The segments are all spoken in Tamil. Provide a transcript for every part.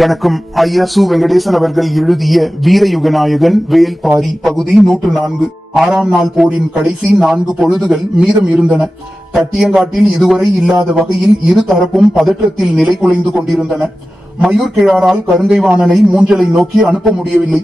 வணக்கம். ஐயா சு வெங்கடேசன் அவர்கள் எழுதிய வீரயுகநாயகன் வேல்பாரி பகுதி நூற்று நான்கு. ஆறாம் நாள் போரின் கடைசி நான்கு பொழுதுகள் மீதம் இருந்தன. தட்டியங்காட்டில் இதுவரை இல்லாத வகையில் இரு தரப்பும் பதற்றத்தில் நிலை குலைந்து கொண்டிருந்தன. மயூர் கிழாரால் கருங்கைவாணனை மூஞ்சலை நோக்கி அனுப்ப முடியவில்லை.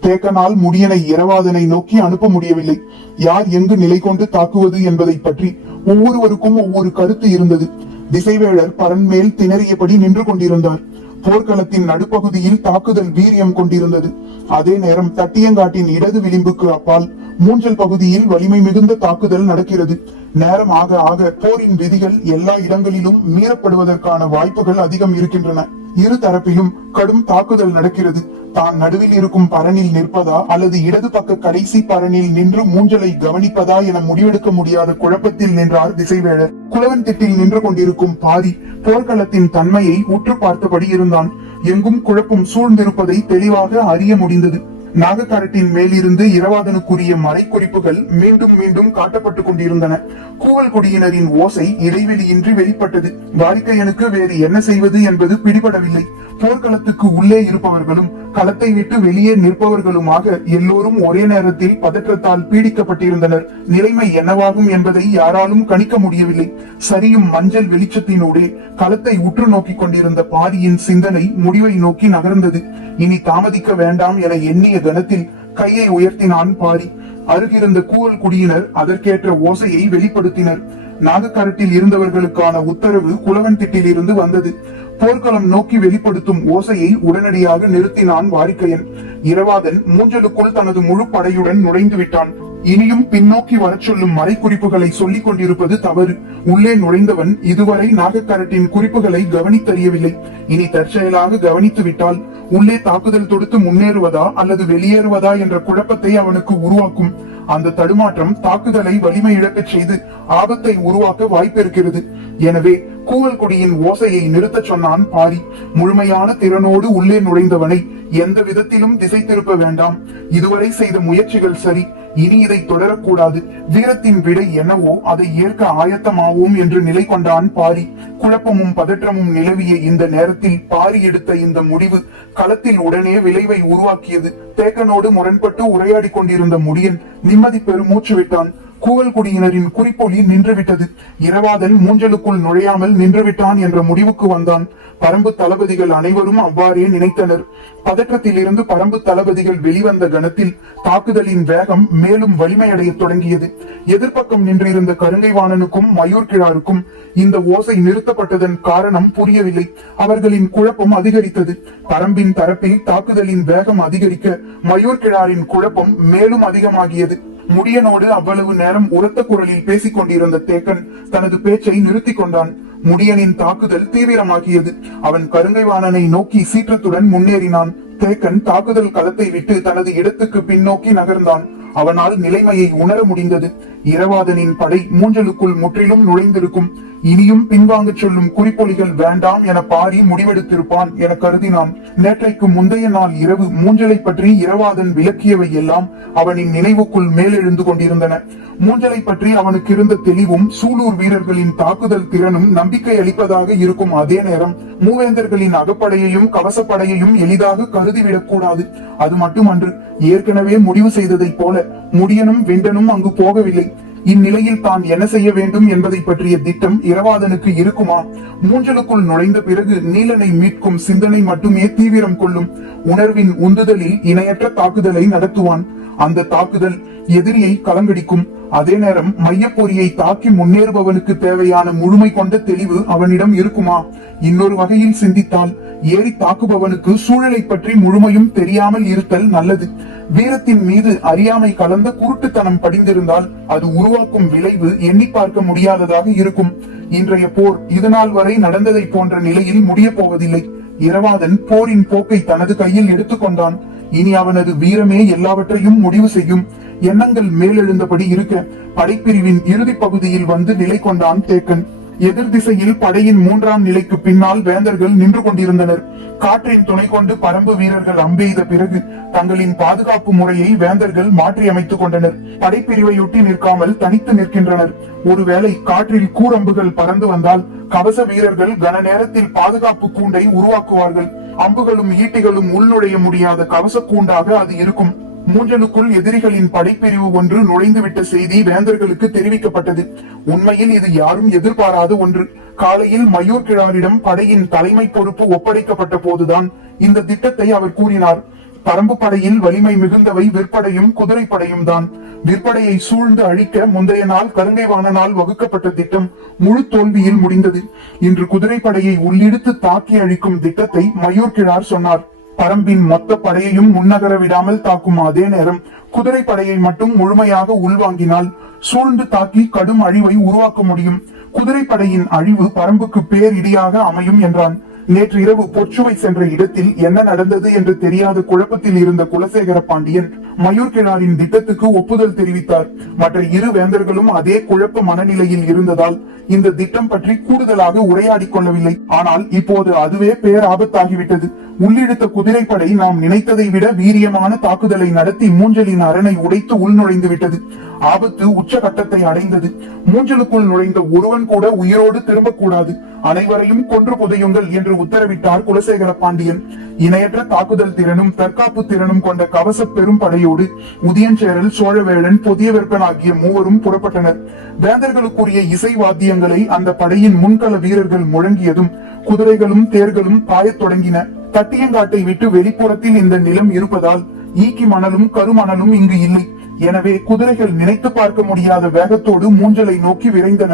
தேக்கனால் முடியனை இரவாதனை நோக்கி அனுப்ப முடியவில்லை. யார் எங்கு நிலை கொண்டு தாக்குவது என்பதை பற்றி ஒவ்வொருவருக்கும் ஒவ்வொரு கருத்து இருந்தது. திசைவேழர் பரன்மேல் திணறியபடி நின்று கொண்டிருந்தார். போர்க்களத்தின் நடுப்பகுதியில் தாக்குதல் வீரியம் கொண்டிருந்தது. அதே நேரம் தட்டியங்காட்டின் இடது விளிம்புக்கு அப்பால் மூஞ்சல் பகுதியில் வலிமை மிகுந்த தாக்குதல் நடக்கிறது. நேரம் ஆக ஆக போரின் விதிகள் எல்லா இடங்களிலும் மீறப்படுவதற்கான வாய்ப்புகள் அதிகம் இருக்கின்றன. இரு தரப்பிலும் கடும் தாக்குதல் நடக்கிறது. தான் நடுவில் இருக்கும் பரனில் நிற்பதா அல்லது இடது பக்க கடைசி பரனில் நின்று மூஞ்சலை கவனிப்பதா என முடிவெடுக்க முடியாத குழப்பத்தில் நின்றார் திசைவேழர். குலவன் திட்டில் நின்று கொண்டிருக்கும் பாரி போர்க்களத்தின் தன்மையை உற்று பார்த்தபடி இருந்தான். எங்கும் குழப்பம் சூழ்ந்திருப்பதை தெளிவாக அறிய முடிந்தது. நாகக்கரட்டின் மேலிருந்து இரவாதனுக்குரிய மறைக்குறிப்புகள் மீண்டும் மீண்டும் காட்டப்பட்டுக் கொண்டிருந்தன. கூவல் குடியினரின் ஓசை இடைவெளியின்றி வெளிப்பட்டது. வாரிக்கையனுக்கு வேறு என்ன செய்வது என்பது பிடிபடவில்லை. போர்க்களத்துக்கு உள்ளே இருப்பவர்களும் களத்தை விட்டு வெளியே நிற்பவர்களுமாக எல்லோரும் ஒரே நேரத்தில் பதற்றத்தால் பீடிக்கப்பட்டிருந்தனர். நிலைமை என்னவாகும் என்பதை யாராலும் கணிக்க முடியவில்லை. சரியும் மஞ்சள் வெளிச்சத்தினூடே களத்தை உற்று நோக்கிக் கொண்டிருந்த பாரியின் சிந்தனை முடிவை நோக்கி நகர்ந்தது. இனி தாமதிக்க வேண்டாம் என எண்ணிய கணத்தில் கையை உயர்த்தினான் பாரி. அருகிருந்த கூவல் குடியினர் அதற்கேற்ற ஓசையை வெளிப்படுத்தினர். நாகக்கரட்டில் இருந்தவர்களுக்கான உத்தரவு குலவன் திட்டில் இருந்து வந்தது. போர்க்களம் நோக்கி வெளிப்படுத்தும் ஓசையை உடனடியாக நிறுத்தினான் வாரிக்கையன். இரவாதன் மூஞ்சலுக்குள் தனது முழு படையுடன் நுழைந்து விட்டான். இனியும் பின்னோக்கி வரச் சொல்லும் மறைக்குறிப்புகளை சொல்லிக் கொண்டிருப்பது தவறு. உள்ளே நுழைந்தவன் இதுவரை நாகக்கரட்டின் குறிப்புகளை கவனித்தறியவில்லை. இனி தற்செயலாக கவனித்து விட்டால் உள்ளே தாக்குதல் தொடுத்து முன்னேறுவதா அல்லது வெளியேறுவதா என்ற குழப்பத்தை அவனுக்கு உருவாக்கும். அந்த தடுமாற்றம் தாக்குதலை வலிமை இழக்கச் செய்து ஆபத்தை உருவாக்க வாய்ப்பிருக்கிறது. எனவே கூவல் குடியின் ஓசையை நிறுத்தச் சொன்னான் பாரி. முழுமையான திறனோடு உள்ளே நுழைந்தவனை எந்த விதத்திலும் திசை திருப்ப வேண்டாம். இதுவரை செய்த முயற்சிகள் சரி. இனி இதை தொடரக்கூடாது. வீரத்தின் விடை என்னவோ அதை ஏற்க ஆயத்தமாவோம் என்று நிலை கொண்டான் பாரி. குழப்பமும் பதற்றமும் நிலவிய இந்த நேரத்தில் பாரி எடுத்த இந்த முடிவு களத்தில் உடனே விளைவை உருவாக்கியது. தேக்கனோடு முரண்பட்டு உரையாடி கொண்டிருந்த முடியன் நிம்மதி பெருமூச்சு விட்டான். கூவல் குடியினரின் குறிப்பொலி நின்றுவிட்டது. இரவாதன் மூஞ்சலுக்குள் நுழையாமல் நின்றுவிட்டான் என்ற முடிவுக்கு வந்தான். பரம்பு தளபதிகள் அனைவரும் அவ்வாறே நினைத்தனர். பதற்றத்தில் இருந்து பரம்பு தளபதிகள் வெளிவந்த கணத்தில் தாக்குதலின் வேகம் மேலும் வலிமையடைய தொடங்கியது. எதிர்ப்பக்கம் நின்றிருந்த கருங்கைவாணனுக்கும் மயூர் கிழாருக்கும் இந்த ஓசை நிறுத்தப்பட்டதன் காரணம் புரியவில்லை. அவர்களின் குழப்பம் அதிகரித்தது. பரம்பின் தரப்பில் தாக்குதலின் வேகம் அதிகரிக்க மயூர் கிழாரின் குழப்பம் மேலும் அதிகமாகியது. முடியனோடு அவ்வளவு நேரம் உரத்த குரலில் பேசிக் கொண்டிருந்த தேக்கன் தனது பேச்சை நிறுத்தி கொண்டான். முடியனின் தாக்குதல் தீவிரமாகியது. அவன் கருங்கைவாணனை நோக்கி சீற்றத்துடன் முன்னேறினான். தேக்கன் தாக்குதல் களத்தை விட்டு தனது இடத்துக்கு பின்னோக்கி நகர்ந்தான். அவனால் நிலைமையை உணர முடிந்தது. இரவாதனின் படை மூஞ்சலுக்குள் முற்றிலும் நுழைந்திருக்கும். இனியும் பின்வாங்கச் சொல்லும் குறிப்பொலிகள் வேண்டாம் என பாரி முடிவெடுத்திருப்பான் என கருதினான். நேற்றைக்கு முந்தைய நாள் இரவு மூஞ்சலை பற்றி இரவாதன் விளக்கியவை எல்லாம் அவனின் நினைவுக்குள் மேலெழுந்து கொண்டிருந்தன. மூஞ்சலை பற்றி அவனுக்கு இருந்த தெளிவும் சூலூர் வீரர்களின் தாக்குதல் திறனும் நம்பிக்கை அளிப்பதாக இருக்கும் அதே நேரம் மூவேந்தர்களின் அகப்படையையும் கவசப்படையையும் எளிதாக கருதிவிடக் கூடாது. அது மட்டுமன்று ஏற்கனவே முடிவு செய்ததைப் போல முடியனும் வெண்டனும் அங்கு போகவில்லை. இந்நிலையில் தான் என்ன செய்ய வேண்டும் என்பதை பற்றிய திட்டம் இரவாதனுக்கு இருக்குமா? மூஞ்சலுக்குள் நுழைந்த பிறகு நீலனை மீட்கும் சிந்தனை மட்டுமே தீவிரம் கொள்ளும். உணர்வின் உந்துதலில் இணையற்ற தாக்குதலை நடத்துவான். அந்த தாக்குதல் எதிரியை கலங்கடிக்கும். அதே நேரம் மையப்பொறியை தாக்கி முன்னேறுபவனுக்கு தேவையான முழுமை கொண்ட தெளிவு அவனிடம் இருக்குமா? இன்னொரு வகையில் சிந்தித்தால் ஏறி தாக்குபவனுக்கு சூழலை பற்றி முழுமையும் தெரியாமல் இருத்தல் நல்லது. வீரத்தின் மீது அறியாமை கலந்த குருட்டுத்தனம் படிந்திருந்தால் அது உருவாக்கும் விளைவு எண்ணி பார்க்க முடியாததாக இருக்கும். இன்றைய போர் இதுநாள் வரை நடந்ததை போன்ற நிலையில் முடிய போவதில்லை இரவாதன் போரின் போக்கை தனது கையில் எடுத்துக்கொண்டான். இனி அவனது வீரமே எல்லாவற்றையும் முடிவு செய்யும். எண்ணங்கள் மேலெழுந்தபடி இருக்க படைப்பிரிவின் இறுதி பகுதியில் வந்து நிலை கொண்டான் தேக்கன். எதிர் திசையில் படையின் மூன்றாம் நிலைக்கு பின்னால் வேந்தர்கள் நின்று கொண்டிருந்தனர். காற்றின் துணை கொண்டு பரம்பு வீரர்கள் அம்பெய்த பிறகு தங்களின் பாதுகாப்பு முறையை வேந்தர்கள் மாற்றி அமைத்துக் கொண்டனர். படைப்பிரிவையொட்டி நிற்காமல் தனித்து நிற்கின்றனர். ஒருவேளை காற்றில் கூரம்புகள் பறந்து வந்தால் கவச வீரர்கள் கன நேரத்தில் பாதுகாப்பு கூண்டை உருவாக்குவார்கள். அம்புகளும் ஈட்டிகளும் உள்நுழைய முடியாத கவச கூண்டாக அது இருக்கும். மூன்றனுக்குள் எதிரிகளின் படைப்பிரிவு ஒன்று நுழைந்துவிட்ட செய்தி வேந்தர்களுக்கு தெரிவிக்கப்பட்டது. உண்மையில் இது யாரும் எதிர்பாராத ஒன்று. காலையில் மயூர் கிழாரிடம் படையின் தலைமை பொறுப்பு ஒப்படைக்கப்பட்ட போதுதான் இந்த திட்டத்தை அவர் கூறினார். பரம்பு படையில் வலிமை மிகுந்தவை விற்படையும் குதிரைப்படையும் தான். விற்படையை சூழ்ந்து அழிக்க முந்தைய நாள் கருங்கை வாணனால் வகுக்கப்பட்ட திட்டம் முழு தோல்வியில் முடிந்தது. இன்று குதிரைப்படையை உள்ளிடுத்து தாக்கி அழிக்கும் திட்டத்தை மயூர் கிழார் சொன்னார். பரம்பின் மொத்த படையையும் முன்னகர விடாமல் தாக்கும் அதே நேரம் குதிரை படையை மட்டும் முழுமையாக உள்வாங்கினால் சூழ்ந்து தாக்கி கடும் அழிவை உருவாக்க முடியும். குதிரைப்படையின் அழிவு பரம்புக்கு பேரிடியாக அமையும் என்றான். நேற்று இரவு பொச்சுவை சென்ற இடத்தில் என்ன நடந்தது என்று தெரியாத குழப்பத்தில் இருந்த குலசேகர பாண்டியன் மயூர் கிழாரின் திட்டத்துக்கு ஒப்புதல் தெரிவித்தார். மற்ற இரு வேந்தர்களும் அதே குழப்ப மனநிலையில் இருந்ததால் இந்த திட்டம் பற்றி கூடுதலாக உரையாடிக் கொள்ளவில்லை. ஆனால் இப்போது அதுவே பேராபத்தாகிவிட்டது. உள்ளிழுத்த குதிரைப்படை நாம் நினைத்ததை விட வீரியமான தாக்குதலை நடத்தி மூஞ்சலின் அரணை உடைத்து உள்நுழைந்து விட்டது. ஆபத்து உச்சகட்டத்தை அடைந்தது. மூஞ்சலுக்குள் நுழைந்த ஒருவன் கூட உயிரோடு திரும்பக்கூடாது. அனைவரையும் கொன்று புதையுங்கள் என்று உத்தரவிட்டார் குலசேகர பாண்டியன். இணையற்ற தாக்குதல் திறனும் தற்காப்பு திறனும் கொண்ட கவச பெரும் படையோடு உதயஞ்சேரல் சோழவேளன் புதிய வெப்பன் ஆகிய மூவரும் புறப்பட்டனர். வேந்தர்களுக்குரிய இசை வாத்தியங்களை அந்த படையின் முன்கள வீரர்கள் முழங்கியதும் குதிரைகளும் தேர்களும் பாயத் தொடங்கின. தட்டியங்காட்டை விட்டு வெளிப்புறத்தில் இந்த நிலம் இருப்பதால் ஈக்கி மணலும் கருமணலும் இங்கு இல்லை. எனவே குதிரைகள் நினைத்து பார்க்க முடியாத வேகத்தோடு மூஞ்சலை நோக்கி விரைந்தன.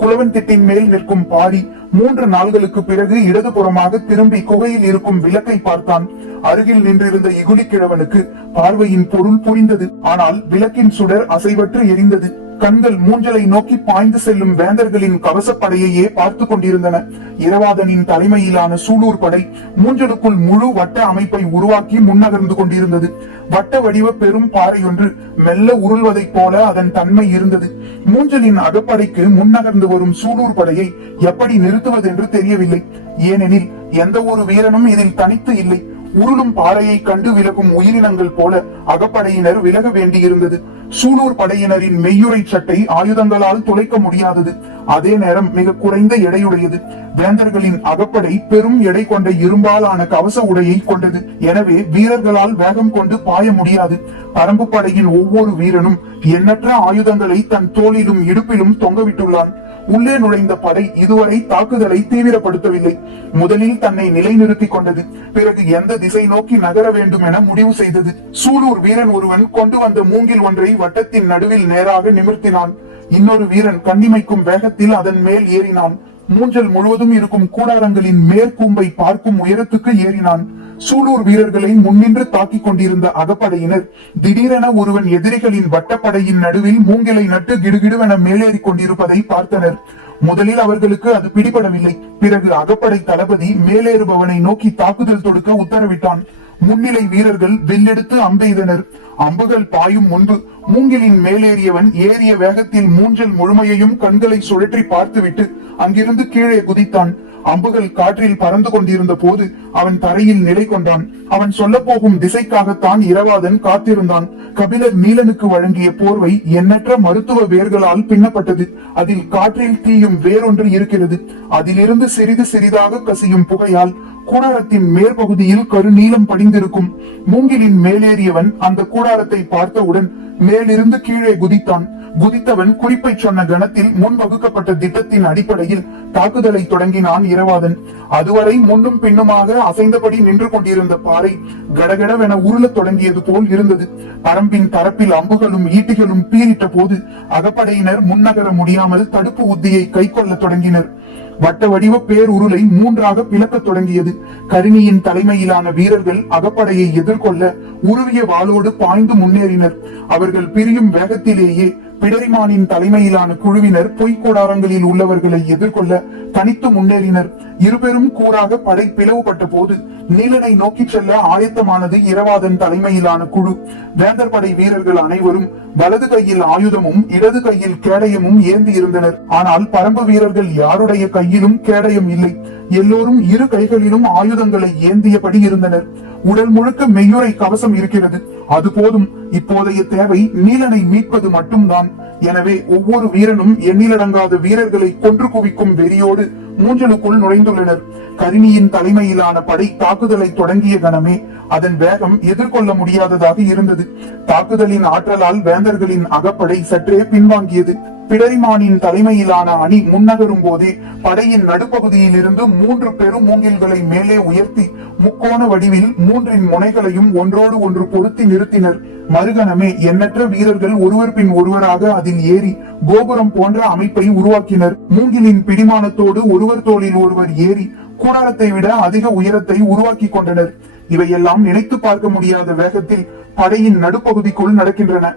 குளவன் திட்டின் மேல் நிற்கும் பாரி மூன்று நாள்களுக்கு பிறகு இடதுபுறமாக திரும்பி குகையில் இருக்கும் விளக்கை பார்த்தான். அருகில் நின்றிருந்த இகுலி கிழவனுக்கு பார்வையின் பொருள் புரிந்தது. ஆனால் விளக்கின் சுடர் அசைவற்று எரிந்தது. கண்கள் மூஞ்சலை நோக்கி பாய்ந்து செல்லும் வேந்தர்களின் கவசப்படையையே பார்த்து கொண்டிருந்தன. இரவாதனின் தலைமையிலான சூலூர் படை மூஞ்சலுக்குள் முழு வட்ட அமைப்பை உருவாக்கி முன்னகர்ந்து கொண்டிருந்தது. வட்ட வடிவ பெரும் பாறையொன்று மெல்ல உருள்வதைப் போல அதன் தன்மை இருந்தது. மூஞ்சலின் அகப்படைக்கு முன்னகர்ந்து வரும் சூலூர் படையை எப்படி நிறுத்துவதென்று தெரியவில்லை. ஏனெனில் எந்த ஒரு வீரனும் இதில் தனித்து இல்லை. உருளும் பாறையை கண்டு விலகும் உயிரினங்கள் போல அகப்படையினர் விலக வேண்டியிருந்தது. சூலூர் படையினரின் மெய்யுரை சட்டை ஆயுதங்களால் துளைக்க முடியாதது. அதே நேரம் மிக குறைந்த எடையுடையது. வேந்தர்களின் அகப்படை பெரும் எடை கொண்ட இரும்பாலான கவச உடையை கொண்டது. எனவே வீரர்களால் வேகம் கொண்டு பாய முடியாது. பரம்பு படையின் ஒவ்வொரு வீரனும் எண்ணற்ற ஆயுதங்களை தன் தோளிலும் இடுப்பிலும் தொங்கவிட்டுள்ளான். உள்ளே நுழைந்த படை இதுவரை தாக்குதலை தீவிரப்படுத்தவில்லை. முதலில் தன்னை நிலைநிறுத்திக் கொண்டது. பிறகு எந்த திசை நோக்கி நகர வேண்டும் என முடிவு செய்தது. சூலூர் வீரன் ஒருவன் கொண்டு வந்த மூங்கில் ஒன்றை வட்டத்தின் நடுவில் நேராக நிமிர்த்தினான். இன்னொரு வீரன் கண்ணிமைக்கும் வேகத்தில் அதன் மேல் ஏறினான். மூஞ்சல் முழுவதும் இருக்கும் கூடாரங்களின் மேற்கூம்பை பார்க்கும் உயரத்துக்கு ஏறினான். சூலூர் வீரர்களை முன்னின்று தாக்கிக் கொண்டிருந்த அகப்படையினர் திடீரென ஒருவன் எதிரிகளின் வட்டப்படையின் நடுவில் மூங்கிலை நட்டு கிடுகிடுவென மேலேறிக் கொண்டிருப்பதை பார்த்தனர். முதலில் அவர்களுக்கு அது பிடிபடவில்லை. பிறகு அகப்படை தளபதி மேலேறுபவனை நோக்கி தாக்குதல் தொடுக்க உத்தரவிட்டான். முன்னிலை வீரர்கள் வில்லெடுத்து அம்பெய்தனர். அம்புகள் பாயும் முன்பு மூங்கிலின் மேலேறியவன் ஏறிய வேகத்தில் மூஞ்சல் முழுமையையும் கண்களை சுழற்றி பார்த்துவிட்டு அங்கிருந்து கீழே குதித்தான். அம்புகள் காற்றில் பறந்து கொண்டிருந்த போது அவன் தரையில் நிலை கொண்டான். அவன் சொல்ல போகும் திசைக்காகத்தான் இரவாதன் காத்திருந்தான். கபிலர் நீலனுக்கு வழங்கிய போர்வை எண்ணற்ற மருத்துவ வேர்களால் பின்னப்பட்டது. அதில் காற்றில் தீயும் வேறொன்று இருக்கிறது. அதிலிருந்து சிறிது சிறிதாக கசியும் புகையால் கூடாரத்தின் மேற்பகுதியில் கருநீளம் படிந்திருக்கும். மூங்கிலின் மேலேறியவன் அந்த கூடாரத்தை பார்த்தவுடன் மேலிருந்து கீழே குதித்தான். குதித்தவன் குறிப்பை சொன்ன கணத்தில் முன் வகுக்கப்பட்ட திட்டத்தின் அடிப்படையில் தாக்குதலை தொடங்கினான் இரவாதன். அதுவரை முன்னும் பின்னுமாக அசைந்தபடி நின்று கொண்டிருந்த பாறை கடகடவென உருளத் தொடங்கியது போல் இருந்தது. பரம்பின் தரப்பில் அம்புகளும் ஈட்டிகளும் பீரிட்ட போது அகப்படையினர் முன்னகர முடியாமல் தடுப்பு உத்தியை கைக்கொள்ள தொடங்கினர். வட்ட வடிவ பேருருளை மூன்றாக பிளக்கத் தொடங்கியது. கருணியின் தலைமையிலான வீரர்கள் அகப்படையை எதிர்கொள்ள உருவிய வாளோடு பாய்ந்து முன்னேறினர். அவர்கள் பிரியும் வேகத்திலேயே பிடரிமானின் தலைமையிலான குழுவினர் பொய்க்கூடாரங்களில் உள்ளவர்களை எதிர்கொள்ள தனித்து முன்னேறினர். இருபெரும் கூறாக படை பிளவுபட்ட போது நீலனை நோக்கி செல்ல ஆயத்தமானது இரவாதன் தலைமையிலான குழு. வேந்தர் படை வீரர்கள் அனைவரும் வலது கையில் ஆயுதமும் இடது கையில் கேடயமும் ஏந்தி இருந்தனர். ஆனால் பரம்பு வீரர்கள் யாருடைய கையிலும் கேடயம் இல்லை. எல்லோரும் இரு கைகளிலும் ஆயுதங்களை ஏந்தியபடி இருந்தனர். உடல் முழுக்க மெய்யுரை கவசம் இருக்கிறது. அது போதும். இப்போதைய தேவை நீலனை மீட்பது மட்டும்தான். எனவே ஒவ்வொரு வீரனும் எண்ணிலடங்காத வீரர்களை கொன்று குவிக்கும் வெறியோடு மூஞ்சலுக்குள் நுழைந்துள்ளனர். கரிணியின் தலைமையிலான படை தாக்குதலை தொடங்கிய கணமே அதன் வேகம் எதிர்கொள்ள முடியாததாக இருந்தது. தாக்குதலின் ஆற்றலால் வேந்தர்களின் அகப்படை சற்றே பின்வாங்கியது. பிடரிமானின் தலைமையிலான அணி முன்னகரும் போது படையின் நடுப்பகுதியில் இருந்து மூன்று பெரும் மூங்கில்களை மேலே உயர்த்தி முக்கோண வடிவில் மூன்றின் முனைகளையும் ஒன்றோடு ஒன்று பொருத்தி நிறுத்தினர். மறுகணமே எண்ணற்ற வீரர்கள் ஒருவர் பின் ஒருவராக அதில் ஏறி கோபுரம் போன்ற அமைப்பை உருவாக்கினர். மூங்கிலின் பிடிமானத்தோடு ஒருவர் தோளில் ஒருவர் ஏறி கூடாரத்தை விட அதிக உயரத்தை உருவாக்கி கொண்டனர். இவையெல்லாம் நினைத்து பார்க்க முடியாத வேகத்தில் படையின் நடுப்பகுதிக்குள் நடக்கின்றன.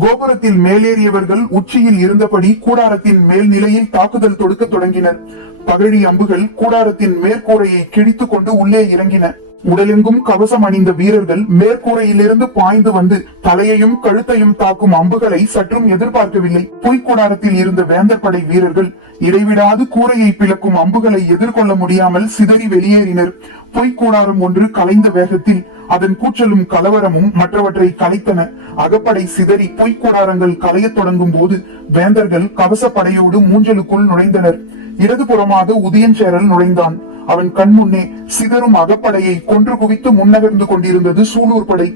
கோபுரத்தில் மேலேறியவர்கள் உச்சியில் இருந்தபடி கூடாரத்தின் மேல் நிலையில் தாக்குதல் தொடுக்க தொடங்கினர். பகழி அம்புகள் கூடாரத்தின் மேற்கூரையை கிழித்துக் கொண்டு உள்ளே இறங்கின. உடலெங்கும் கவசம் அணிந்த வீரர்கள் மேற்கூரையிலிருந்து பாய்ந்து வந்து தலையையும் கழுத்தையும் தாக்கும் அம்புகளை சற்றும் எதிர்பார்க்கவில்லை. புய்கூடாரத்தில் இருந்த வேந்தர் படை வீரர்கள் இடைவிடாது கூரையை பிளக்கும் அம்புகளை எதிர்கொள்ள முடியாமல் சிதறி வெளியேறினர். பொய்க்கூடாரம் ஒன்று கலைந்த வேகத்தில் அதன் கூச்சலும் கலவரமும் மற்றவற்றை கலைத்தன. அகப்படை சிதறி பொய்க்கூடாரங்கள் கலையத் தொடங்கும் போது வேந்தர்கள் கவசப்படையோடு மூஞ்சலுக்குள் நுழைந்தனர். இடதுபுறமாக உதயஞ்சேரல் நுழைந்தான். அவன் கண்முன்னே சிதறும் அகப்படையை கொன்று குவித்து முன்னகர்ந்து கொண்டிருந்தது சூலூர் படை.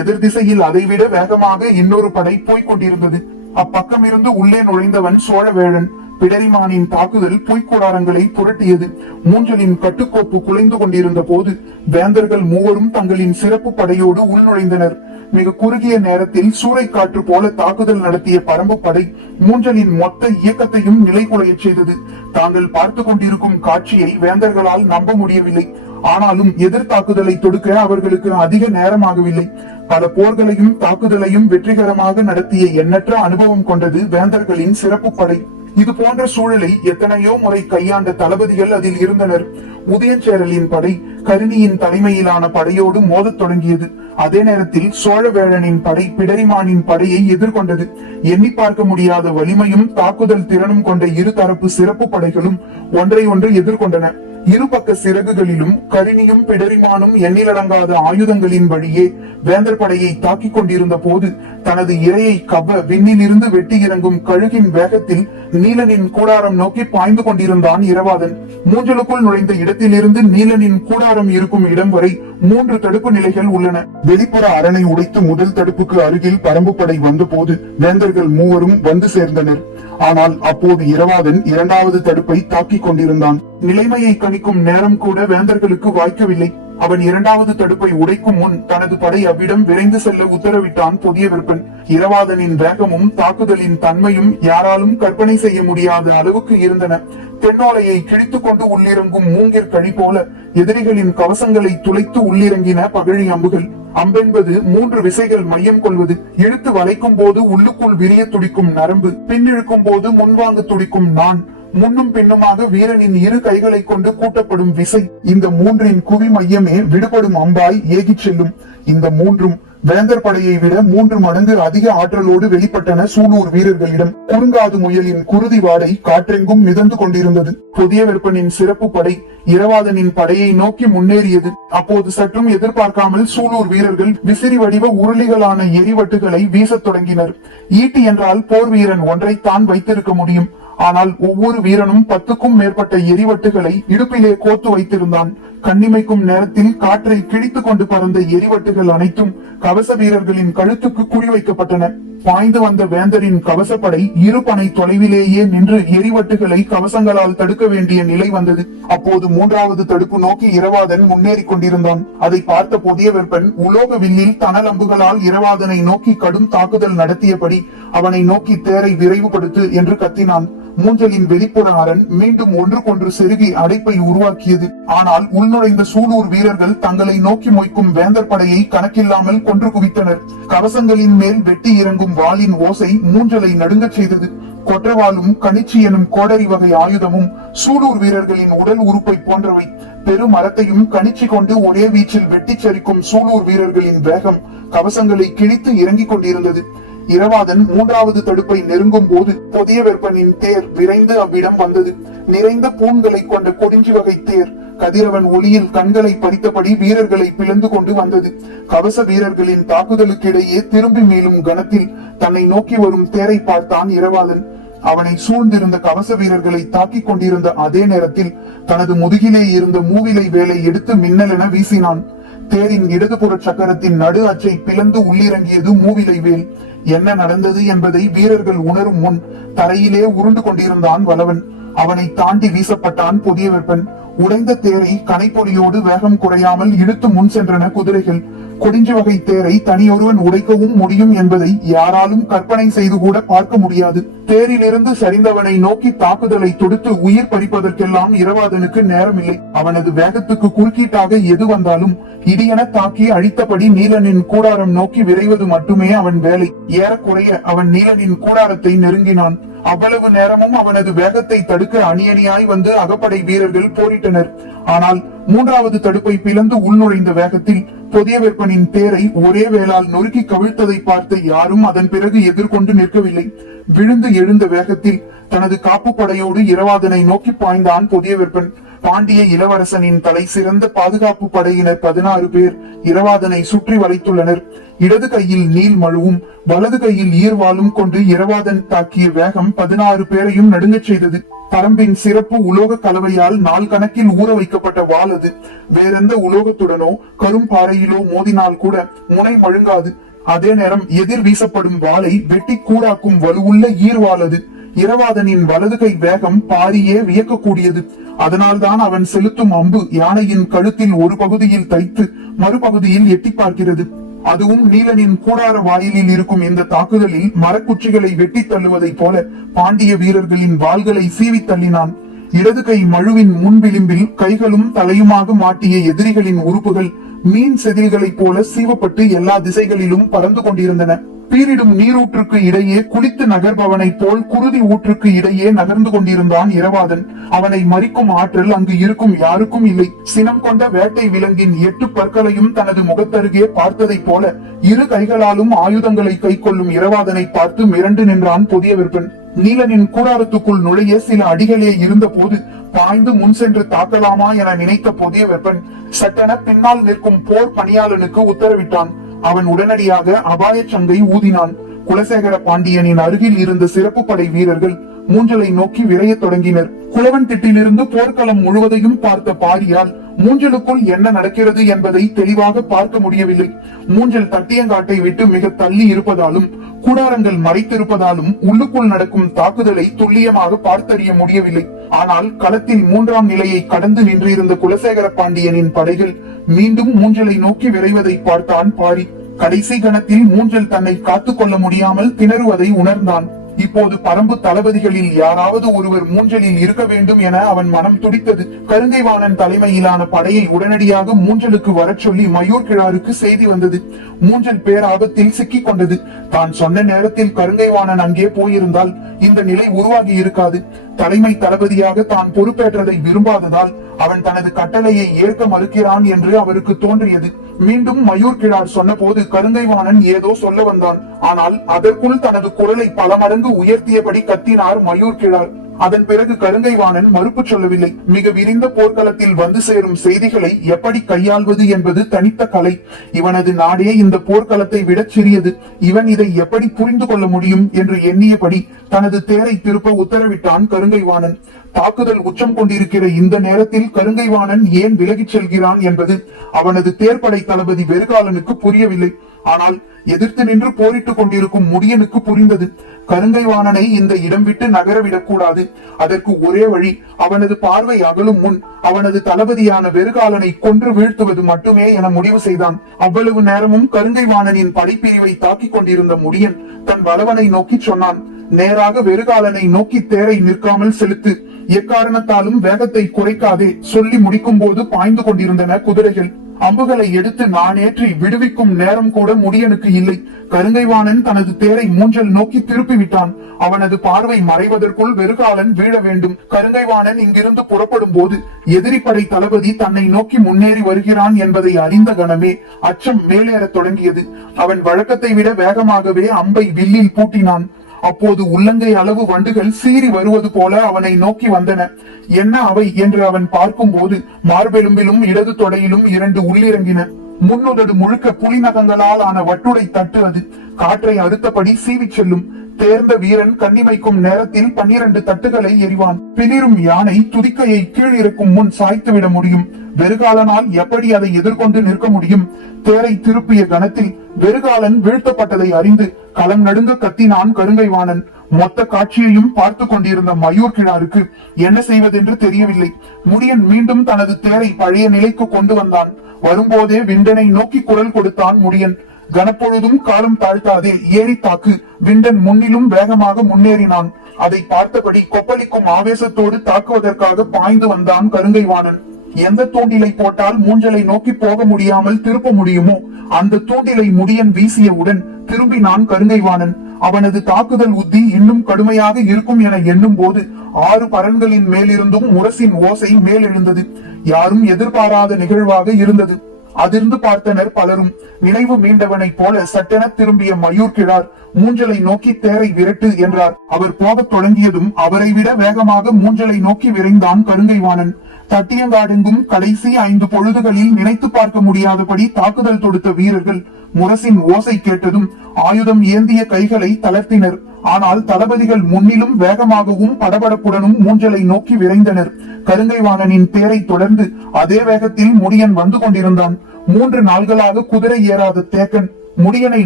எதிர் திசையில் அதைவிட வேகமாக இன்னொரு படை போய்க் கொண்டிருந்தது. அப்பக்கம் இருந்து உள்ளே நுழைந்தவன் சோழவேழன். பிடரிமானின் தாக்குதல் பொய்க்கூடாரங்களை புரட்டியது. மூஞ்சலின் கட்டுக்கோப்பு குலைந்து கொண்டிருந்த போது வேந்தர்கள் மூவரும் தங்களின் சிறப்பு படையோடு உள்நுழைந்தனர். மிக குறுகிய நேரத்தில் சூறை காற்று போல தாக்குதல் நடத்திய பரம்பு படை மூஞ்சலின் மொத்த இயக்கத்தையும் நிலைகுலைய செய்தது. தாங்கள் பார்த்து கொண்டிருக்கும் காட்சியை வேந்தர்களால் நம்ப முடியவில்லை. ஆனாலும் எதிர் தாக்குதலை தொடுக்க அவர்களுக்கு அதிக நேரமாகவில்லை. பல போர்களையும் தாக்குதலையும் வெற்றிகரமாக நடத்திய எண்ணற்ற அனுபவம் கொண்டது வேந்தர்களின் சிறப்பு படை. இது போன்ற சூழலை எத்தனையோ முறை கையாண்ட தளபதிகள் அதில் இருந்தனர். உதயஞ்சேரலின் படை கருணியின் தலைமையிலான படையோடு மோதத் தொடங்கியது. அதே நேரத்தில் சோழவேழனின் படை பிடரிமானின் படையை எதிர்கொண்டது. எண்ணி பார்க்க முடியாத வலிமையும் தாக்குதல் திறனும் கொண்ட இருதரப்பு சிறப்பு படைகளும் ஒன்றை ஒன்று எதிர்கொண்டன. இருபக்க சிறகுகளிலும் கரிணியும் பிடரிமானும் எண்ணிலடங்காத ஆயுதங்களின் வழியே வேந்தர் படையை தாக்கிக் கொண்டிருந்த போது தனது இரையை கவ விண்ணிலிருந்து வெட்டி இறங்கும் கழுகின் வேகத்தில் நீலனின் கூடாரம் நோக்கி பாய்ந்து கொண்டிருந்தான் இரவாதன். மூஞ்சலுக்குள் நுழைந்த இடத்திலிருந்து நீலனின் கூடாரம் இருக்கும் இடம் வரை மூன்று தடுப்பு நிலைகள் உள்ளன. வெளிப்புற அரணை உடைத்து முதல் தடுப்புக்கு அருகில் பரம்பு படை வந்தபோது வேந்தர்கள் மூவரும் வந்து சேர்ந்தனர். ஆனால் அப்போது இரவாதன் இரண்டாவது தடுப்பை தாக்கிக் கொண்டிருந்தான். நிலைமையை கணிக்கும் நேரம் கூட வேந்தர்களுக்கு வாய்க்கவில்லை. அவன் இரண்டாவது தடுப்பை உடைக்கும் முன் தனது படை அவ்விடம் விரைந்து செல்ல உத்தரவிட்டான் புதிய விற்பன். இரவாதனின் வேகமும் தாக்குதலின் தன்மையும் யாராலும் கற்பனை செய்ய முடியாத அளவுக்கு இருந்தன. தென்னோலையை கிழித்துக் கொண்டு உள்ளிறங்கும் மூங்கிற் கழி போல எதிரிகளின் கவசங்களை துளைத்து உள்ளிறங்கின பகழி அம்புகள். அம்பென்பது மூன்று விசைகள் மையம் கொள்வது. இழுத்து வளைக்கும் போது உள்ளுக்குள் விரிய துடிக்கும் நரம்பு. பின்னிழுக்கும் போது முன்வாங்கு துடிக்கும் நான். முன்னும் பின்னுமாக வீரனின் இரு கைகளை கொண்டு கூட்டப்படும் விசை. இந்த மூன்றின் குவி மையமே விடுபடும் அம்பாய் ஏகிச் செல்லும். இந்த மூன்றும் வேந்தர் படையை விட மூன்று மடங்கு அதிக ஆற்றலோடு வெளிப்பட்டன சூலூர் வீரர்களிடம் குறுங்காது முயலின் குருதி வாடை காற்றெங்கும் மிதந்து கொண்டிருந்தது. புதிய வெப்பனின் சிறப்பு படை இரவாதனின் படையை நோக்கி முன்னேறியது. அப்போது சற்றும் எதிர்பார்க்காமல் சூலூர் வீரர்கள் விசிறி வடிவ உருளிகளான எரிவட்டுகளை வீசத் தொடங்கினர். ஈட்டி என்றால் போர் வீரன் ஒன்றை தான் வைத்திருக்க முடியும். ஆனால் ஒவ்வொரு வீரனும் பத்துக்கும் மேற்பட்ட எரிவட்டுகளை இடுப்பிலே கோத்து வைத்திருந்தான். கண்ணிமைக்கும் நேரத்தில் காற்றை கிழித்துக் கொண்டு பறந்த எரிவட்டுகள் அனைத்தும் கவச வீரர்களின் கழுத்துக்கு குறிவைக்கப்பட்டன. பாய்ந்து வந்த வேந்தரின் கவசப்படை இருபனை தொலைவிலேயே நின்று எரிவட்டுகளை கவசங்களால் தடுக்க வேண்டிய நிலை வந்தது. அப்போது மூன்றாவது தடுப்பு நோக்கி இரவாதன் முன்னேறிக் கொண்டிருந்தான். அதை பார்த்த புதிய வெப்பன் உலோக வில்லில் தனலம்புகளால் இரவாதனை நோக்கி கடும் தாக்குதல் நடத்தியபடி அவனை நோக்கி தேரை விரைவுபடுத்து என்று கத்தினான். மூஞ்சலின் வெளிப்புற அரண் மீண்டும் ஒன்றுக்கொன்று செருகி அடைப்பை உருவாக்கியது. ஆனால் உள்நுழைந்த சூலூர் வீரர்கள் தங்களை நோக்கி மொய்க்கும் வேந்தர் படையை கணக்கில்லாமல் கொன்று குவித்தனர். கவசங்களின் மேல் வெட்டி இறங்கும் வாளின் ஓசை மூஞ்சலை நடுங்கச் செய்தது. கொற்றவாலும் கணிச்சி எனும் கோடரி வகை ஆயுதமும் சூலூர் வீரர்களின் உடல் உறுப்பை போன்றவை. பெரும் மரத்தையும் கணிச்சி கொண்டு ஒரே வீச்சில் வெட்டிச் சரிக்கும் சூலூர் வீரர்களின் வேகம் கவசங்களை கிழித்து இறங்கிக் கொண்டிருந்தது. இரவாதன் மூன்றாவது தடுப்பை நெருங்கும் போது புதிய வெப்பனின் தேர் விரைந்து அவ்விடம் வந்தது. நிறைந்த பூண்களை கொண்ட கொடிஞ்சி வகை தேர் கதிரவன் ஒளியில் கண்களை பறித்தபடி வீரர்களை பிளந்து கொண்டு வந்தது. கவச வீரர்களின் தாக்குதலுக்கிடையே திரும்பி மீளும் கணத்தில் தன்னை நோக்கி வரும் தேரை பார்த்தான் இரவாதன். அவனை சூழ்ந்திருந்த கவச வீரர்களை தாக்கிக் கொண்டிருந்த அதே நேரத்தில் தனது முதுகிலே இருந்த மூவிலை வேலை எடுத்து மின்னலென வீசினான். தேரின் இடதுபுற சக்கரத்தின் நடு அச்சை பிளந்து உள்ளிறங்கியது மூவிலை வேல். என்ன நடந்தது என்பதை வீரர்கள் உணரும் முன் தரையிலே உருண்டு கொண்டிருந்தான் வலவன் அவனை தாண்டி வீசப்பட்டான் புதிய வெப்பன் உடைந்த தேரை கனைப்பொடியோடு வேகம் குறையாமல் இழுத்து முன் சென்றன குதிரைகள். கொடிஞ்ச வகை தேரை தனியொருவன் உடைக்கவும் முடியும் என்பதை யாராலும் கற்பனை செய்து கூட பார்க்க முடியாது. தேரிலிருந்து சரிந்தவனை நோக்கி தாக்குதலை தொடுத்து உயிர் பறிப்பதற்கெல்லாம் இரவாதனுக்கு நேரமில்லை. அவனது வேகத்துக்கு குறுக்கீட்டாக எது வந்தாலும் இடியென தாக்கி அழித்தபடி நீலனின் கூடாரம் நோக்கி விரைவது மட்டுமே அவன் வேலை. ஏறக்குறைய அவன் நீலனின் கூடாரத்தை நெருங்கினான். அவ்வளவு நேரமும் அவனது வேகத்தை தடுக்க அணியணியாய் வந்து அகப்படை வீரர்கள் போரிட்டனர். ஆனால் மூன்றாவது தடுப்பை பிளந்து உள்நுழைந்த வேகத்தில் புதிய வெப்பனின் தேரை ஒரே வேளால் நொறுக்கி கவிழ்த்ததை பார்த்து யாரும் அதன் பிறகு எதிர்கொண்டு நிற்கவில்லை. விழுந்து எழுந்த வேகத்தில் தனது காப்பு படையோடு இரவாதனை நோக்கி பாய்ந்தான் புதிய வெப்பன். பாண்டிய இளவரசனின் தலை சிறந்த பாதுகாப்பு படையினர் பதினாறு பேர் இரவாதனை சுற்றி வளைத்துள்ளனர். இடது கையில் நீல் மழுவும் வலது கையில் ஈர்வாலும் கொண்டு இரவாதன் தாக்கிய வேகம் பதினாறு பேரையும் நடுங்கச் செய்தது. பரம்பின் சிறப்பு உலோக கலவையால் நாள் கணக்கில் ஊற வைக்கப்பட்ட வால் அது. வேறெந்த உலோகத்துடனோ கரும்பாறையிலோ மோதினால் கூட முனை மழுங்காது. அதே நேரம் எதிர் வீசப்படும் வாளை வெட்டி கூடாக்கும் வலுவுள்ள ஈர்வாள் அது. இரவாதனின் வலது கை வேகம் பாரியே வியக்கக்கூடியது. அதனால்தான் அவன் செலுத்தும் அம்பு யானையின் கழுத்தில் ஒரு பகுதியில் தைத்து மறுபகுதியில் எட்டி பார்க்கிறது. அதுவும் நீலனின் கூடார வாயிலில் இருக்கும் இந்த தாக்குதலில் மரக்குச்சிகளை வெட்டி தள்ளுவதைப் போல பாண்டிய வீரர்களின் வாள்களை சீவி தள்ளினான். இடது கை மழுவின் முன்விளிம்பில் கைகளும் தலையுமாக மாட்டிய எதிரிகளின் உறுப்புகள் மீன் செதில்களைப் போல சீவப்பட்டு எல்லா திசைகளிலும் பறந்து கொண்டிருந்தன. பீரிடும் நீரூற்றுக்கு இடையே குளித்து நகர்பவனைப் போல் குருதி ஊற்றுக்கு இடையே நகர்ந்து கொண்டிருந்தான் இரவாதன். அவனை மறிக்கும் ஆற்றல் அங்கு இருக்கும் யாருக்கும் இல்லை. சினம் கொண்ட வேட்டை விலங்கின் எட்டு பற்களையும் தனது முகத்தருகே பார்த்ததைப் போல இரு கைகளாலும் ஆயுதங்களை கை கொள்ளும் இரவாதனை பார்த்து மிரண்டு நின்றான் புதிய விற்பன் நீலனின் கூடாரத்துக்குள் நுழைய சில அடிகளே இருந்த போது பாய்ந்து முன் சென்று தாக்கலாமா என நினைத்த புதிய வெப்பன் சட்டென பின்னால் நிற்கும் போர் பணியாளனுக்கு உத்தரவிட்டான். அவன் உடனடியாக அபாயச் சங்கை ஊதினான். குலசேகர பாண்டியனின் அருகில் இருந்த சிறப்பு படை வீரர்கள் மூஞ்சலை நோக்கி விரையத் தொடங்கினர். குளவன் திட்டிலிருந்து போர்க்களம் முழுவதையும் பார்த்த பாரியால் மூஞ்சலுக்குள் என்ன நடக்கிறது என்பதை தெளிவாக பார்க்க முடியவில்லை. மூஞ்சல் தட்டியங்காட்டை விட்டு மிக தள்ளி இருப்பதாலும் கூடாரங்கள் மறைத்திருப்பதாலும் உள்ளுக்குள் நடக்கும் தாக்குதலை துல்லியமாக பார்த்தறிய முடியவில்லை. ஆனால் களத்தில் மூன்றாம் நிலையை கடந்து நின்றிருந்த குலசேகர பாண்டியனின் படைகள் மீண்டும் மூஞ்சலை நோக்கி விரைவதை பார்த்தான் பாரி. கடைசி கணத்தில் மூஞ்சல் தன்னை காத்துக்கொள்ள முடியாமல் திணறுவதை உணர்ந்தான். இப்போது பரம்பு தளபதிகளில் யாராவது ஒருவர் மூஞ்சலில் இருக்க வேண்டும் என அவன் மனம் துடித்தது. கருங்கைவாணன் தலைமையிலான படையை உடனடியாக மூஞ்சலுக்கு வரச் சொல்லி மயூர் கிழாருக்கு செய்தி வந்தது. மூஞ்சல் பேராபத்தில் சிக்கிக் கொண்டது. தான் சொன்ன நேரத்தில் கருங்கைவாணன் அங்கே போயிருந்தால் இந்த நிலை உருவாகி இருக்காது. தலைமை தளபதியாக தான் பொறுப்பேற்றதை விரும்பாததால் அவன் தனது கட்டளையை ஏற்க மறுக்கிறான் என்று அவருக்கு தோன்றியது. மீண்டும் மயூர் கிழார் சொன்னபோது கருங்கைவாணன் ஏதோ சொல்ல வந்தான். ஆனால் அதற்குள் தனது குரலை பல மடங்கு உயர்த்தியபடி கத்தினார் மயூர் கிழார். அதன் பிறகு கருங்கைவாணன் மறுப்பு சொல்லவில்லை. மிக விரிந்த போர்க்களத்தில் வந்து சேரும் செய்திகளை எப்படி கையாள்வது என்பது தனித்த கலை. இவனது நாடே இந்த போர்க்களத்தை விட சிறியது. இவன் இதை எப்படி புரிந்து கொள்ள முடியும் என்று எண்ணியபடி தனது தேரை திருப்ப உத்தரவிட்டான் கருங்கைவாணன். தாக்குதல் உச்சம் கொண்டிருக்கிற இந்த நேரத்தில் கருங்கைவாணன் ஏன் விலகிச் செல்கிறான் என்பது அவனது தேர்ப்படை தளபதி வெறுகாலனுக்கு புரியவில்லை. ஆனால் எதிர்த்து நின்று போரிட்டுக் கொண்டிருக்கும் முடியனுக்கு புரிந்தது. கருங்கைவாணனை இந்த இடம் விட்டு நகரவிடக்கூடாது அதற்கு ஒரே வழி அவனது பார்வை அகலும் முன் அவனது தளபதியான வெறுகாலனை கொன்று வீழ்த்துவது மட்டுமே என முடிவு செய்தான். அவ்வளவு நேரமும் கருங்கைவாணனின் படைப்பிரிவை தாக்கிக் கொண்டிருந்த முடியன் தன் வளவனை நோக்கி சொன்னான். நேராக வெறுகாலனை நோக்கி தேரை நிற்காமல் செலுத்து. எக்காரணத்தாலும் வேகத்தை குறைக்காதே சொல்லி முடிக்கும் போது பாய்ந்து கொண்டிருந்தன குதிரைகள். அம்புகளை எடுத்து நான் ஏற்றி விடுவிக்கும் நேரம் கூட முடியனுக்கு இல்லை. கருங்கைவாணன் தனது தேரை மூஞ்சல் நோக்கி திருப்பி விட்டான் அவனது பார்வை மறைவதற்குள் வெறுகாலன் வீழ வேண்டும். கருங்கைவாணன் இங்கிருந்து புறப்படும் போது எதிரிப்படை தளபதி தன்னை நோக்கி முன்னேறி வருகிறான் என்பதை அறிந்த கணமே அச்சம் மேலேறத் தொடங்கியது. அவன் வழக்கத்தை விட வேகமாகவே அம்பை வில்லில் பூட்டினான். அப்போது உள்ளங்கை அளவு வண்டுகள் சீறி வருவது போல அவனை நோக்கி வந்தன. என்ன அவை என்று அவன் பார்க்கும்போது மார்பெலும்பிலும் இடது தொடையிலும் இரண்டு உள்ளிறங்கின. முன்னுதடு முழுக்க புலிநகங்களால் ஆன வட்டுடை தட்டு அது. காற்றை அறுத்தபடி சீவிச் செல்லும். தேர்ந்த வீரன் கண்ணிமைக்கும் நேரத்தில் பன்னிரண்டு தட்டுகளை எறிவான். பிளிரும் யானை துதிக்கையை கீழ் முன் முன் சாய்த்துவிட முடியும். வெறுகாலனால் எப்படி அதை எதிர்கொண்டு நிற்க முடியும்? தேரை திருப்பிய கணத்தில் வெறுகாலன் வீழ்த்தப்பட்டதை அறிந்து களம் நடுங்க கத்தினான் கருங்கைவாணன். மொத்த காட்சியையும் பார்த்து கொண்டிருந்த மயூர் கிழாருக்கு என்ன செய்வதென்று தெரியவில்லை. முடியன் மீண்டும் தனது தேரை பழைய நிலைக்கு கொண்டு வந்தான். வரும்போதே விண்டனை நோக்கி குரல் கொடுத்தான் முடியன். கனப்பொழுதும் காலம் தாழ்த்தாதே ஏறி தாக்கு. விண்டன் முன்னிலும் வேகமாக முன்னேறினான். அதை பார்த்தபடி கொப்பளிக்கும் ஆவேசத்தோடு தாக்குவதற்காக பாய்ந்து வந்தான் கருங்கைவாணன். எந்த தூண்டிலை போட்டால் மூஞ்சலை நோக்கி போக முடியாமல் திருப்ப முடியுமோ? அந்த தூண்டிலை முடியன் வீசியவுடன் திரும்பி நான் கருங்கைவாணன். அவனது தாக்குதல் உத்தி இன்னும் கடுமையாக இருக்கும் என எண்ணும் போது ஆறு பரன்களின் மேலிருந்தும் முரசின் ஓசை மேலெழுந்தது. யாரும் எதிர்பாராத நிகழ்வாக இருந்தது. அதிர்ந்து பார்த்தனர் பலரும். நினைவு மீண்டவனைப் போல சட்டென திரும்பிய மயூர் கிழார் மூஞ்சலை நோக்கி தேரை விரட்டு என்றார். அவர் போகத் தொடங்கியதும் அவரை விட வேகமாக மூஞ்சலை நோக்கி விரைந்தான் கருங்கைவாணன். தட்டியங்காடெங்கும் கடைசி ஐந்து பொழுதுகளில் நினைத்து பார்க்க முடியாதபடி தாக்குதல் தொடுத்த வீரர்கள் முரசின் ஓசை கேட்டதும் ஆயுதம் ஏந்திய கைகளை தளர்த்தினர். ஆனால் தளபதிகள் முன்னிலும் வேகமாகவும் படபடப்புடனும் மூஞ்சலை நோக்கி விரைந்தனர். கருங்கைவாணனின் தேரை தொடர்ந்து அதே வேகத்தில் முடியன் வந்து கொண்டிருந்தான். மூன்று நாள்களாக குதிரை ஏறாத தேக்கன் முடியனை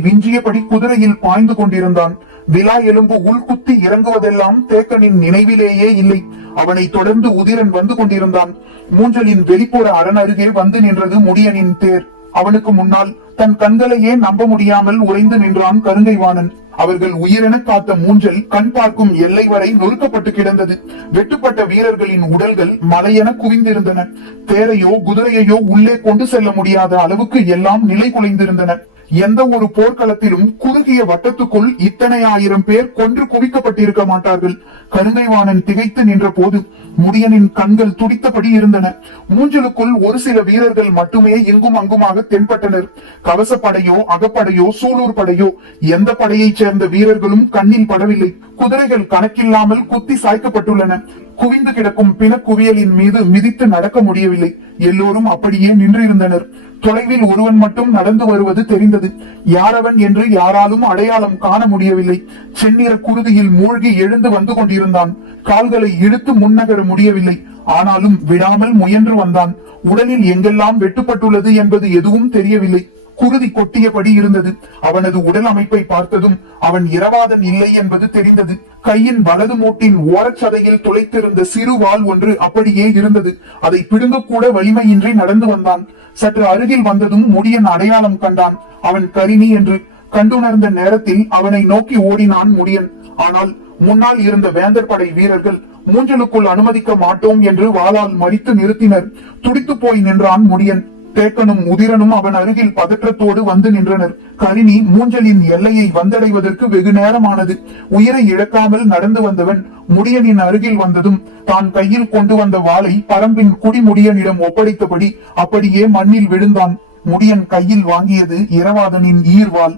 விஞ்சியபடி குதிரையில் பாய்ந்து கொண்டிருந்தான். விலா எலும்பு உள்குத்தி இறங்குவதெல்லாம் தேக்கனின் நினைவிலேயே இல்லை. அவனை தொடர்ந்து உதிரன் வந்து கொண்டிருந்தான். மூஞ்சலின் வெளிப்புற அரண் அருகே வந்து நின்றது முடியனின் தேர். அவனுக்கு முன்னால் தன் கண்களையே நம்ப முடியாமல் உறைந்து நின்றான் கருங்கைவாணன். அவர்கள் உயிரென காத்த மூஞ்சல் கண் பார்க்கும் எல்லை வரை நொறுக்கப்பட்டு கிடந்தது. வெட்டுப்பட்ட வீரர்களின் உடல்கள் மலையென குவிந்திருந்தன. தேரையோ குதிரையையோ உள்ளே கொண்டு செல்ல முடியாத அளவுக்கு எல்லாம் நிலை குலைந்திருந்தன. எந்த ஒரு போர்க்களத்திலும் குறுகிய வட்டத்துக்குள் இத்தனை ஆயிரம் பேர் கொன்று குவிக்கப்பட்டிருக்க மாட்டார்கள். கருங்கைவாணன் திகைத்து நின்ற போது முடியனின் கண்கள் துடித்தபடி இருந்தன. மூஞ்சலுக்குள் ஒரு சில வீரர்கள் மட்டுமே இங்கும் அங்குமாக தென்பட்டனர். கவசப்படையோ அகப்படையோ சூலூர் படையோ எந்த படையைச் சேர்ந்த வீரர்களும் கண்ணில் படவில்லை. குதிரைகள் கணக்கில்லாமல் குத்தி சாய்க்கப்பட்டுள்ளன. குவிந்து கிடக்கும் பிணக்குவியலின் மீது மிதித்து நடக்க முடியவில்லை. எல்லோரும் அப்படியே நின்றிருந்தனர். தொலைவில் ஒருவன் மட்டும் நடந்து வருவது தெரிந்தது. யாரவன் என்று யாராலும் அடையாளம் காண முடியவில்லை. செந்நிற குருதியில் மூழ்கி எழுந்து வந்து கொண்டிருந்தான். கால்களை இழுத்து முன்னகர முடியவில்லை. ஆனாலும் விடாமல் முயன்று வந்தான். உடலில் எங்கெல்லாம் வெட்டுப்பட்டுள்ளது என்பது எதுவும் தெரியவில்லை. குருதி கொட்டியபடி இருந்தது. அவனது உடல் அமைப்பை பார்த்ததும் அவன் இரவாதன் இல்லை என்பது தெரிந்தது. கையின் வலது மூட்டின் ஓரச்சதையில் துளைத்திருந்த சிறு வாள் ஒன்று அப்படியே இருந்தது. அதை பிடுங்க கூட வலிமையின்றி நடந்து வந்தான். சற்று அருகில் வந்ததும் முடியன் அடையாளம் கண்டான். அவன் கரிணி என்று கண்டுணர்ந்த நேரத்தில் அவனை நோக்கி ஓடினான் முடியன். ஆனால் முன்னால் இருந்த வேந்தர் படை வீரர்கள் மூஞ்சலுக்குள் அனுமதிக்க மாட்டோம் என்று வாளால் மறித்து நிறுத்தினர். துடித்து போய் நின்றான் முடியன். தேக்கனும் உதிரனும் அவன் அருகில் பதற்றத்தோடு வந்து நின்றனர். கரிணி மூஞ்சலின் எல்லையை வந்தடைவதற்கு வெகு நேரமானது. உயிரை இழக்காமல் நடந்து வந்தவன் முடியனின் அருகில் வந்ததும் தான் கையில் கொண்டு வந்த வாளை பரம்பின் குடிமுடியனிடம் ஒப்படைத்தபடி அப்படியே மண்ணில் விழுந்தான். முடியன் கையில் வாங்கியது இரவாதனின் ஈர்வாள்.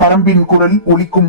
பரம்பின் குரல் ஒலிக்கும்.